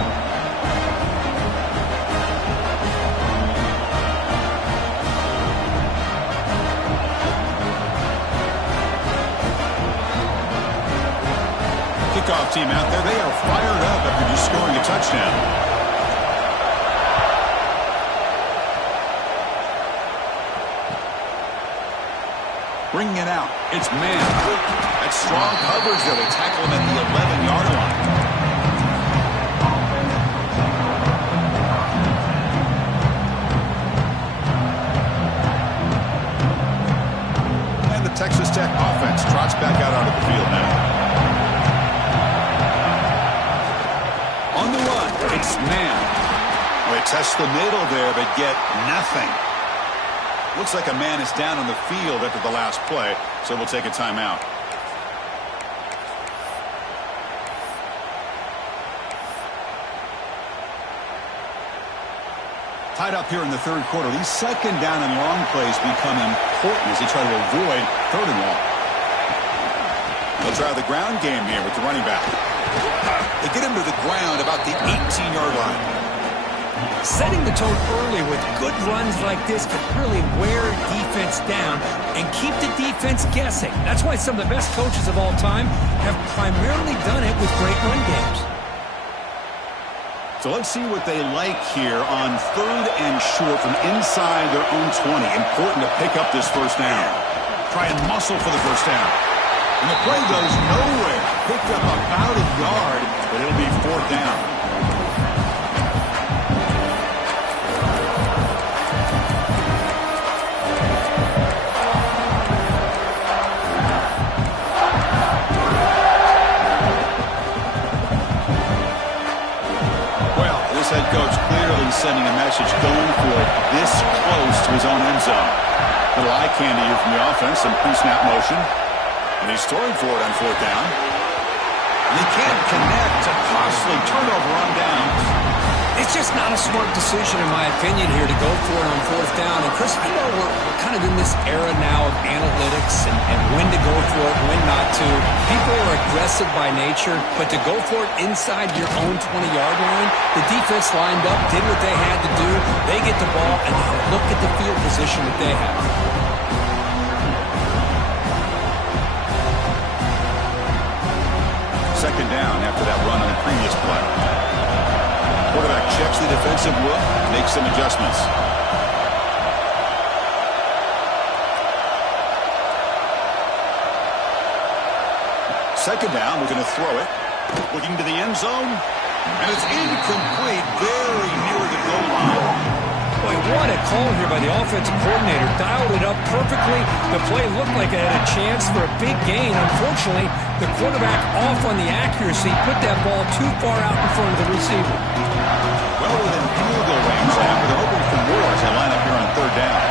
Kickoff team out there, they are fired up after just scoring a touchdown. Bringing it out, it's man. That's strong coverage, though. They tackle him at the 11-yard line. And the Texas Tech offense trots back out onto the field now. On the run, it's man. They test the middle there, but get nothing. Looks like a man is down on the field after the last play, so we'll take a timeout. Tied up here in the third quarter. These second down and long plays become important as they try to avoid third and long. They'll try the ground game here with the running back. They get him to the ground about the 18-yard line. Setting the tone early with good runs like this can really wear defense down and keep the defense guessing. That's why some of the best coaches of all time have primarily done it with great run games. So let's see what they like here on third and short from inside their own 20. Important to pick up this first down. Try and muscle for the first down. And the play goes nowhere. Picked up about a yard, but it'll be fourth down. Head coach clearly sending a message going for it this close to his own end zone. Little eye candy here from the offense, some pre-snap motion. And he's throwing for it on fourth down. And he can't connect. A costly turnover on downs. It's just not a smart decision, in my opinion, here to go for it on fourth down. And, Chris, I know we're kind of in this era now of analytics and when to go for it, when not to. People are aggressive by nature, but to go for it inside your own 20-yard line, the defense lined up, did what they had to do. They get the ball, and now look at the field position that they have. Second down after that run on the previous play. Quarterback checks the defensive look, makes some adjustments. Second down, we're going to throw it. Looking to the end zone, and it's incomplete, very near the goal line. Boy, what a call here by the offensive coordinator. Dialed it up perfectly. The play looked like it had a chance for a big gain. Unfortunately, the quarterback off on the accuracy, put that ball too far out in front of the receiver. Well within field goal range now, but they're hoping for more as they line up here on third down.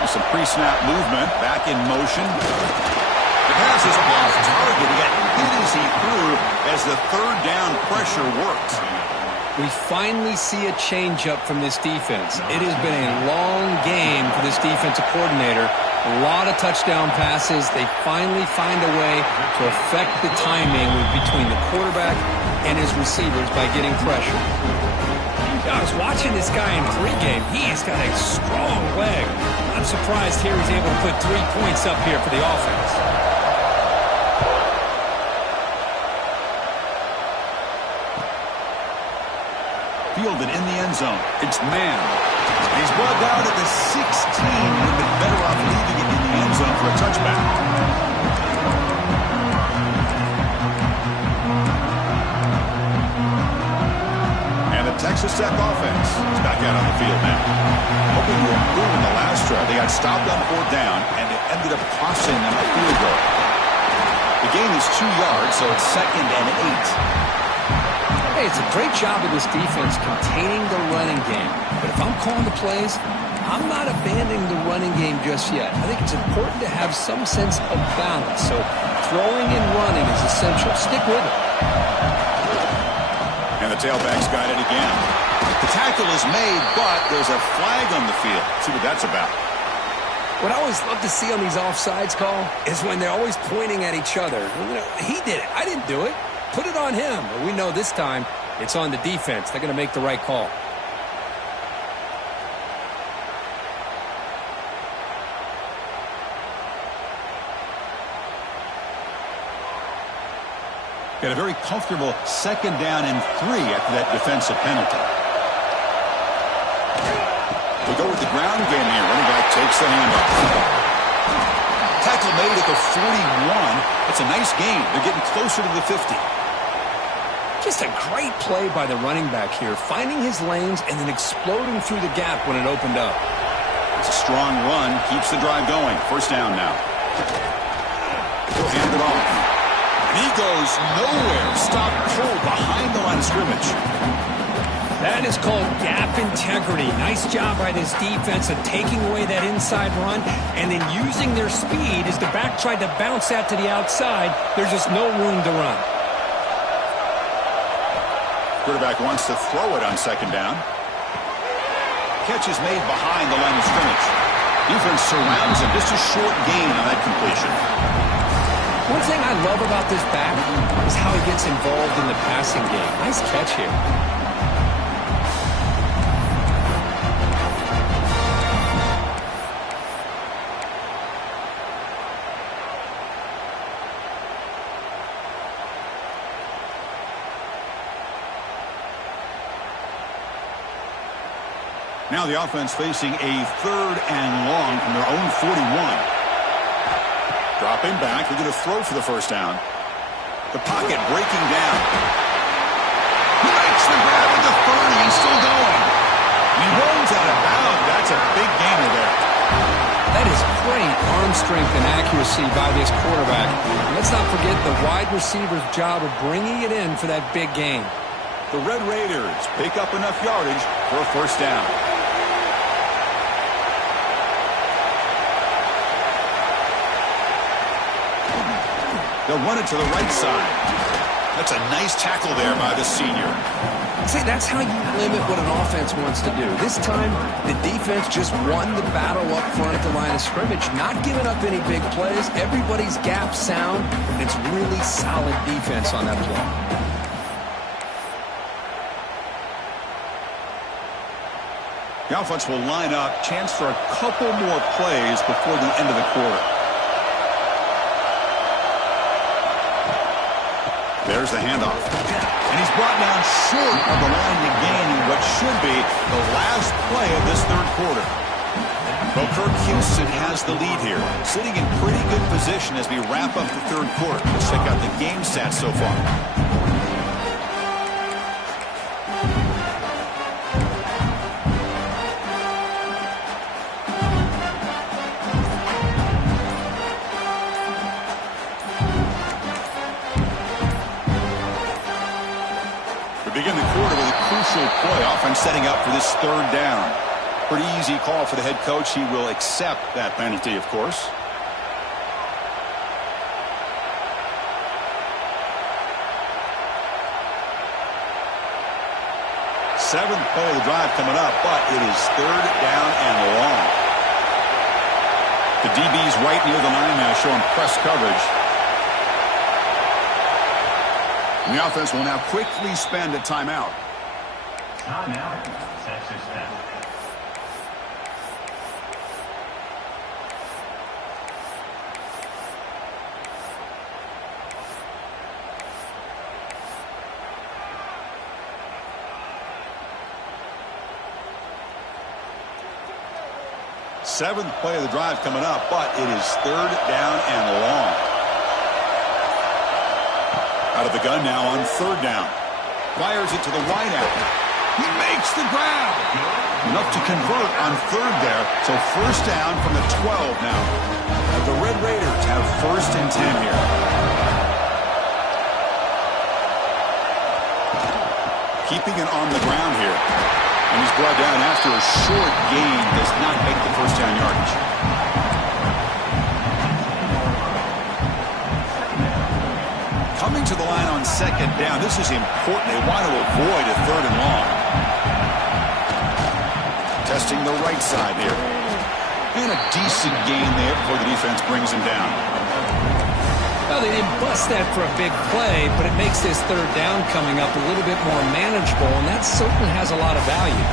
There's some pre-snap movement, back in motion. The pass is off target. He got hit as he threw as the third down pressure worked. We finally see a change-up from this defense. It has been a long game for this defensive coordinator. A lot of touchdown passes. They finally find a way to affect the timing between the quarterback and his receivers by getting pressure. I was watching this guy in pregame. He has got a strong leg. I'm surprised here he's able to put 3 points up here for the offense. Fielded in the end zone. It's man. He's brought down at the 16. Would have been better off leaving it in the end zone for a touchback. And the Texas Tech offense is back out on the field now. Hoping to improve in the last drive. They got stopped on fourth down, and it ended up costing them a field goal. The gain is 2 yards, so it's 2nd and 8. Hey, it's a great job of this defense containing the running game. But if I'm calling the plays, I'm not abandoning the running game just yet. I think it's important to have some sense of balance. So throwing and running is essential. Stick with it. And the tailback's got it again. The tackle is made, but there's a flag on the field. See what that's about. What I always love to see on these offsides call is when they're always pointing at each other. You know, he did it. I didn't do it. Put it on him. But we know this time it's on the defense. They're going to make the right call. Got a very comfortable 2nd down and 3 after that defensive penalty. We go with the ground game here. Running back takes the handoff. Tackle made at the 41. It's a nice gain. They're getting closer to the 50. Just a great play by the running back here, finding his lanes and then exploding through the gap when it opened up. It's a strong run, keeps the drive going. First down now. He'll hand it off. And he goes nowhere. Stop pull behind the line of scrimmage. That is called gap integrity. Nice job by this defense of taking away that inside run and then using their speed as the back tried to bounce that to the outside. There's just no room to run. Quarterback wants to throw it on 2nd down. catch is made behind the line of scrimmage. Defense surrounds him. Just a short gain on that completion. One thing I love about this back is how he gets involved in the passing game. Nice catch here. Now the offense facing a 3rd and long from their own 41. Dropping back, they're going to throw for the first down. The pocket breaking down. He makes the grab at the 30. He's still going. He rolls out of bounds. That's a big gainer there. That is great arm strength and accuracy by this quarterback. Let's not forget the wide receiver's job of bringing it in for that big gain. The Red Raiders pick up enough yardage for a first down. They'll run it to the right side. That's a nice tackle there by the senior. See, that's how you limit what an offense wants to do. This time, the defense just won the battle up front at the line of scrimmage, not giving up any big plays. Everybody's gap sound, and it's really solid defense on that play. The offense will line up, chance for a couple more plays before the end of the quarter. There's the handoff. And he's brought down short of the line to gain what should be the last play of this 3rd quarter. Well, Kirk Houston has the lead here, sitting in pretty good position as we wrap up the 3rd quarter. Let's check out the game stats so far. Begin the quarter with a crucial play. Offense setting up for this 3rd down. Pretty easy call for the head coach. He will accept that penalty, of course. Seventh play of the drive coming up, but it is 3rd down and long. The DB's right near the line now, showing press coverage. And the offense will now quickly spend a timeout. Timeout. Texas Tech. Seventh play of the drive coming up, but it is 3rd down and long. Out of the gun now on 3rd down. Fires it to the wideout. He makes the grab. Enough to convert on 3rd there. So first down from the 12 now. The Red Raiders have 1st and 10 here. Keeping it on the ground here. And he's brought down after a short gain. Does not make the first down yardage. Coming to the line on 2nd down. This is important. They want to avoid a 3rd and long. Testing the right side here. And a decent gain there before the defense brings him down. Well, they didn't bust that for a big play, but it makes this 3rd down coming up a little bit more manageable, and that certainly has a lot of value.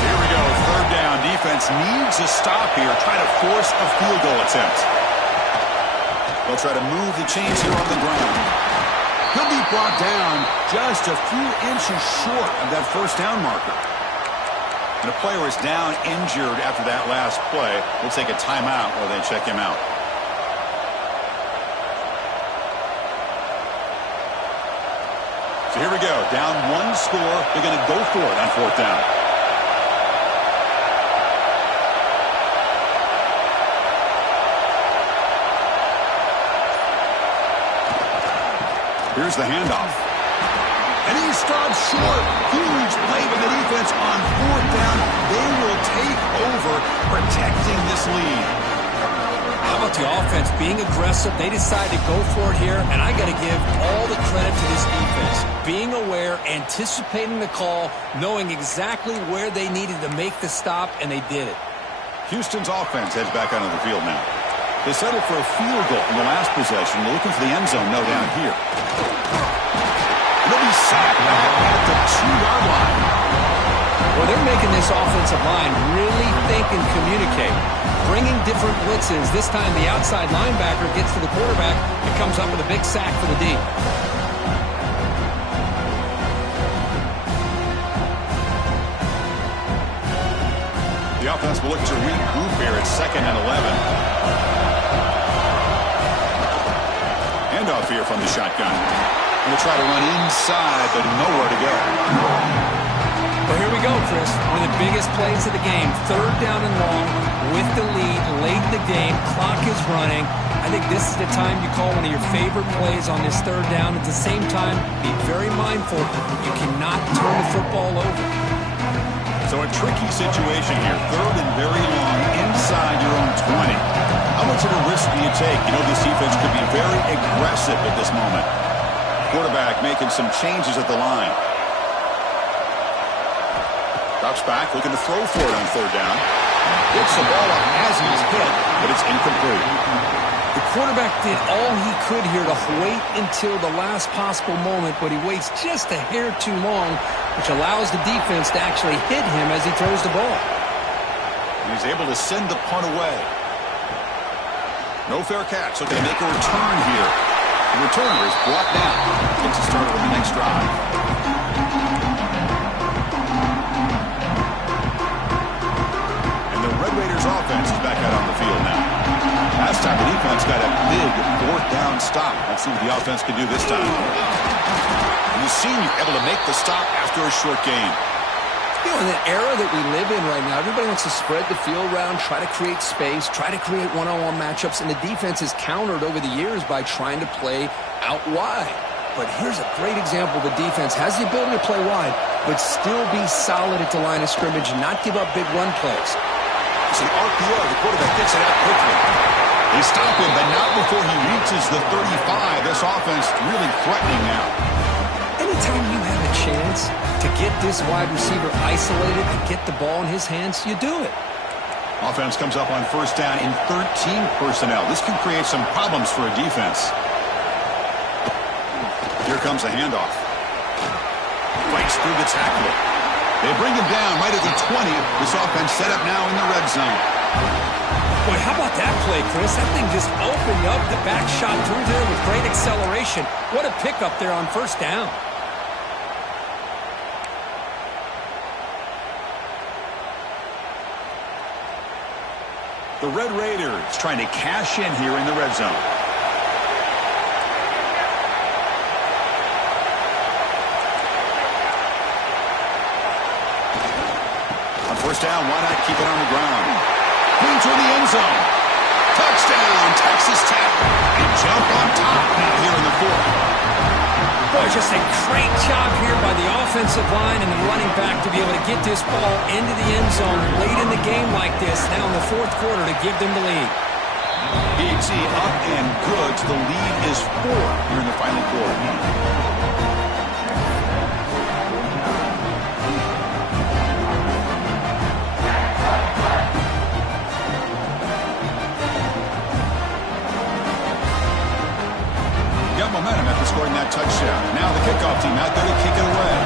Here we go. 3rd down. Defense needs a stop here. Try to force a field goal attempt. They'll try to move the chains here on the ground. He'll be brought down just a few inches short of that first down marker. And the player is down injured after that last play. We'll take a timeout while they check him out. So here we go. Down 1 score. They're going to go for it on 4th down. Here's the handoff. And he stops short. Huge play by the defense on 4th down. They will take over, protecting this lead. How about the offense being aggressive? They decided to go for it here, and I got to give all the credit to this defense. Being aware, anticipating the call, knowing exactly where they needed to make the stop, and they did it. Houston's offense heads back onto the field now. They settled for a field goal in the last possession. They're looking for the end zone, no doubt here. They'll be sacked back at the 2-yard line. Well, they're making this offensive line really think and communicate. Bringing different blitzes. This time the outside linebacker gets to the quarterback and comes up with a big sack for the D. The offense will look to regroup here at 2nd and 11. Handoff here from the shotgun. We'll try to run inside, but nowhere to go. Well, here we go, Chris. One of the biggest plays of the game. 3rd down and long with the lead late in the game. Clock is running. I think this is the time you call one of your favorite plays on this 3rd down. At the same time, be very mindful. You cannot turn the football over. So a tricky situation here. 3rd and very long inside your own 20. How much of a risk do you take? You know, this defense could be very aggressive at this moment. Quarterback making some changes at the line. Drops back, looking to throw for it on 3rd down. Gets the ball up as he's hit, but it's incomplete. The quarterback did all he could here to wait until the last possible moment, but he waits just a hair too long, which allows the defense to actually hit him as he throws the ball. And he's able to send the punt away. No fair catch, looking to make a return here. The returner is brought down. Gets a starter on the next drive. Red Raiders offense is back out on the field now. Last time the defense got a big 4th down stop. Let's see what the offense can do this time. And the senior able to make the stop after a short game. You know, in the era that we live in right now, everybody wants to spread the field around, try to create space, try to create one-on-one matchups, and the defense is countered over the years by trying to play out wide. But here's a great example. The defense has the ability to play wide, but still be solid at the line of scrimmage and not give up big run plays. It's an RPO. The quarterback gets it out quickly. They stop him, but not before he reaches the 35. This offense really threatening now. Anytime you have a chance to get this wide receiver isolated and get the ball in his hands, you do it. Offense comes up on 1st down in 13 personnel. This can create some problems for a defense. Here comes a handoff. Fights through the tackle. They bring him down right at the 20. This offense set up now in the red zone. Boy, how about that play, Chris? That thing just opened up. The back shot through there with great acceleration. What a pickup there on 1st down. The Red Raiders trying to cash in here in the red zone. On 1st down, why not keep it on the ground? Clean toward the end zone. Touchdown, Texas Tech. They jump on top now here in the 4th. Boy, just a great job here by the offensive line and the running back to be able to get this ball into the end zone late in the game like this, now in the 4th quarter to give them the lead. BT up and good. The lead is 4 here in the final quarter. Momentum after scoring that touchdown. Now the kickoff team out there to kick it away.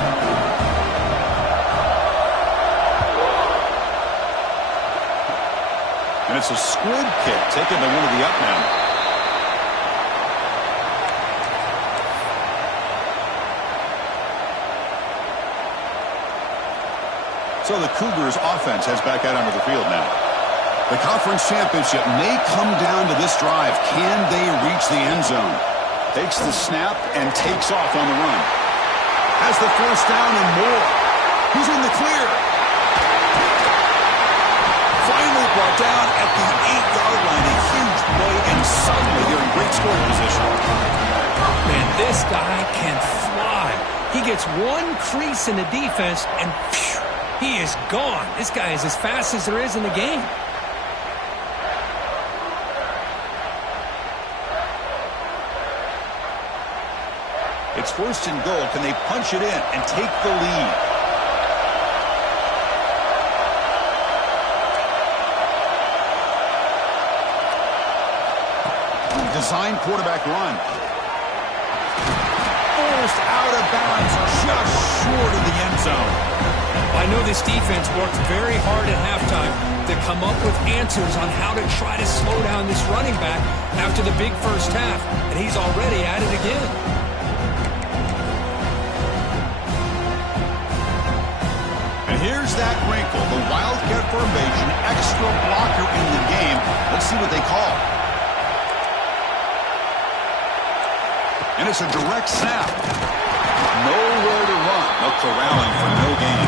And it's a squib kick taken by one of the up men. So the Cougars offense heads back out onto the field now. The conference championship may come down to this drive. Can they reach the end zone? Takes the snap and takes off on the run. Has the 1st down and more. He's in the clear. Finally brought down at the 8-yard line. A huge play, and suddenly they're in great scoring position. Man, this guy can fly. He gets one crease in the defense, and phew, he is gone. This guy is as fast as there is in the game. It's 1st and goal. Can they punch it in and take the lead? Design quarterback run. Almost out of bounds, just short of the end zone. I know this defense worked very hard at halftime to come up with answers on how to try to slow down this running back after the big first half, and he's already at it again. And here's that wrinkle, the Wildcat formation, extra blocker in the game. Let's see what they call. And it's a direct snap. Nowhere to run. No corralling for no gain.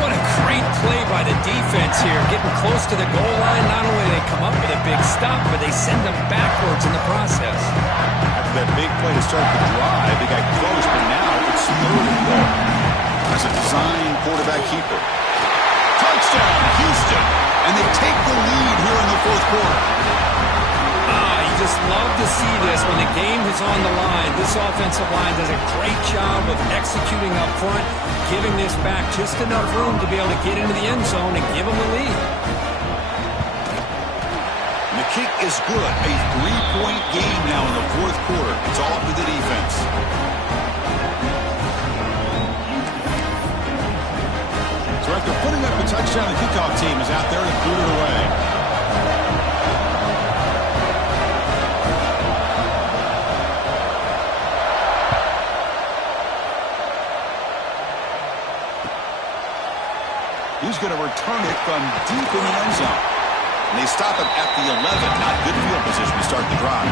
What a great play by the defense here. Getting close to the goal line, not only do they come up with a big stop, but they send them backwards in the process. After that big play to start the drive, they got close, but now it's 3rd and goal. As a design quarterback keeper. Touchdown, Houston. And they take the lead here in the 4th quarter. You just love to see this when the game is on the line. This offensive line does a great job of executing up front, giving this back just enough room to be able to get into the end zone and give them the lead. And the kick is good. A 3-point game now in the 4th quarter. It's all up to the defense. So after putting up a touchdown, the kickoff team is out there to boot it away. He's going to return it from deep in the end zone. And they stop him at the 11. Not good field position to start the drive.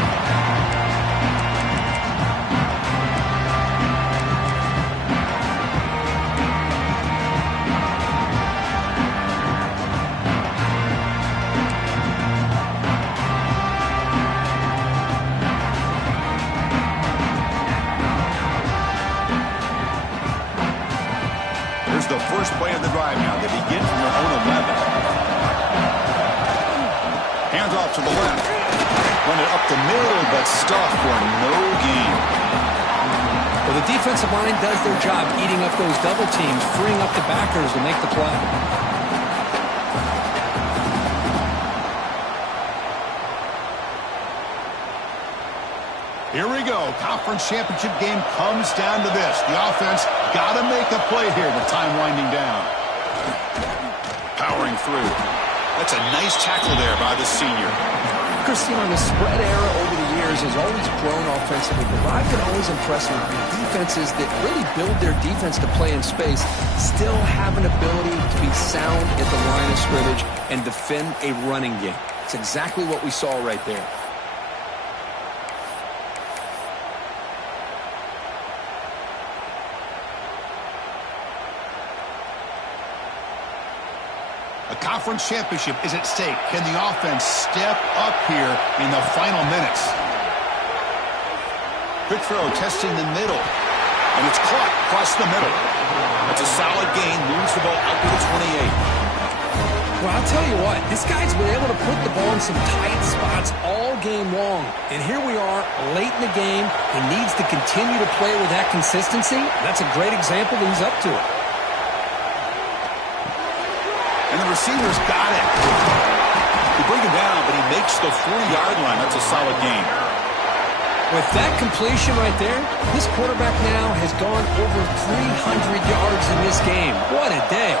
The first play of the drive now. They begin from their own 11. Hands off to the left. Run it up the middle, but stuffed for no gain. Well, the defensive line does their job eating up those double teams, freeing up the backers to make the play. Here we go. Conference championship game comes down to this. The offense got to make a play here with time winding down. Powering through. That's a nice tackle there by the senior. Christine, the spread era over the years has always grown offensively, but I've been always impressed with defenses that really build their defense to play in space, still have an ability to be sound at the line of scrimmage and defend a running game. It's exactly what we saw right there. A conference championship is at stake. Can the offense step up here in the final minutes? Quick throw, testing the middle. And it's caught across the middle. That's a solid gain. Moves the ball out to the 28. Well, I'll tell you what. This guy's been able to put the ball in some tight spots all game long. And here we are, late in the game. He needs to continue to play with that consistency. That's a great example that he's up to it. And the receiver's got it. He brings him down, but he makes the 40-yard line. That's a solid gain. With that completion right there, this quarterback now has gone over 300 yards in this game. What a day.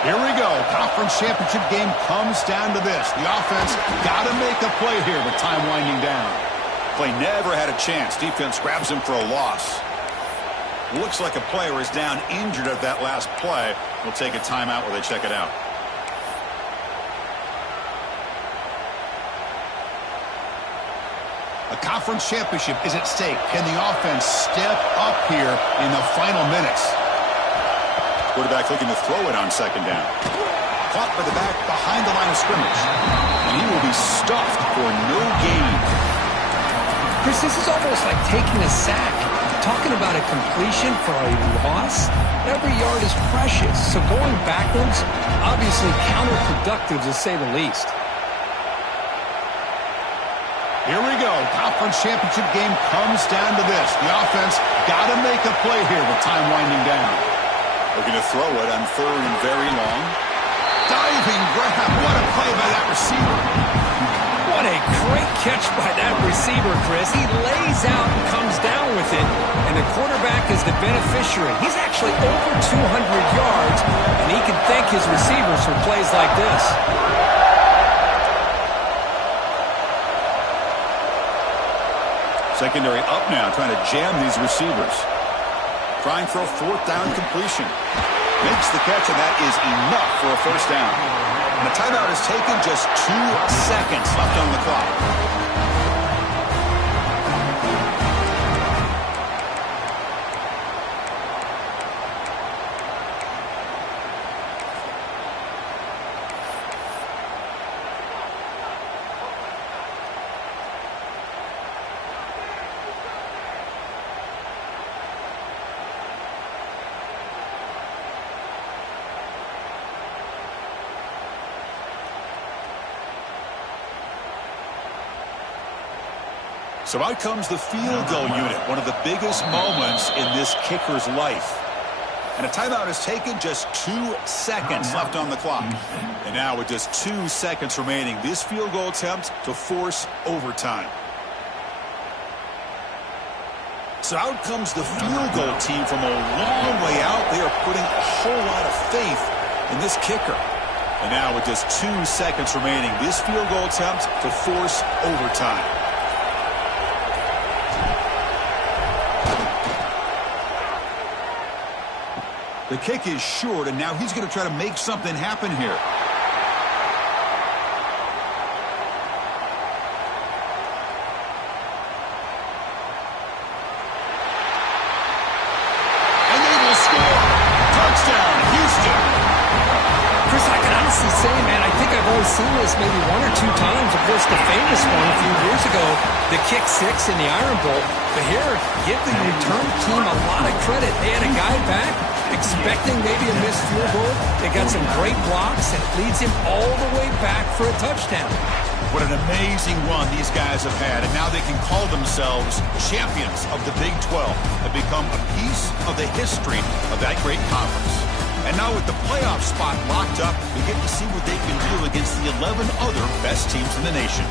Here we go. Conference championship game comes down to this. The offense got to make a play here with time winding down. Play never had a chance. Defense grabs him for a loss. Looks like a player is down injured at that last play. We'll take a timeout while they check it out. A conference championship is at stake. Can the offense step up here in the final minutes? Quarterback looking to throw it on second down. Caught by the back behind the line of scrimmage. And he will be stuffed for no gain. Chris, this is almost like taking a sack. Talking about a completion for a loss, every yard is precious. So going backwards, obviously counterproductive to say the least. Here we go. Conference championship game comes down to this. The offense got to make a play here with time winding down. They're going to throw it on 3rd and very long. Diving grab. What a play by that receiver. What a great catch by that receiver, Chris. He lays out and comes down with it, and the quarterback is the beneficiary. He's actually over 200 yards, and he can thank his receivers for plays like this. Secondary up now, trying to jam these receivers. Trying for a 4th down completion. Makes the catch, and that is enough for a 1st down. And the timeout is taken, just 2 seconds left on the clock. So out comes the field goal unit, one of the biggest moments in this kicker's life. And a timeout is taken, just 2 seconds left on the clock. And now with just 2 seconds remaining, this field goal attempt to force overtime. So out comes the field goal team from a long way out. They are putting a whole lot of faith in this kicker. And now with just 2 seconds remaining, this field goal attempt to force overtime. The kick is short, and now he's going to try to make something happen here. And they will score. Touchdown, Houston. Chris, I can honestly say, man, I think I've only seen this maybe 1 or 2 times. Of course, the famous one a few years ago, the kick 6 in the Iron Bowl. But here, give the return team a lot of credit. They had a guy back expecting maybe a missed field goal. They got some great blocks, and it leads him all the way back for a touchdown. What an amazing run these guys have had, and now they can call themselves champions of the Big 12 and become a piece of the history of that great conference. And now with the playoff spot locked up, we get to see what they can do against the 11 other best teams in the nation.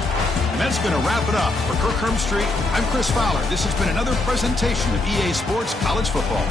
And that's going to wrap it up. For Kirk Hermstreet, I'm Chris Fowler. This has been another presentation of EA Sports College Football.